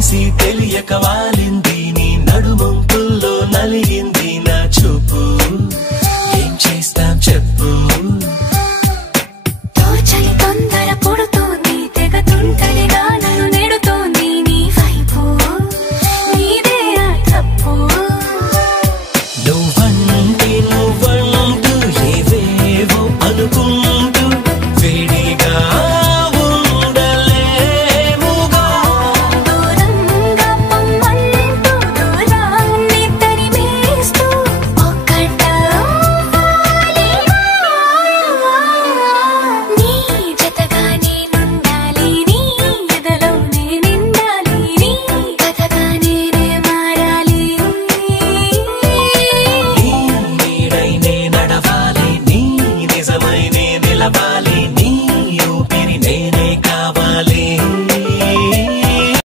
తెలిసి తెలియక వాలింది నీ నడుమంపుల్లో నలిగింది నా చూపు ఏం చేస్తాం చెప్పు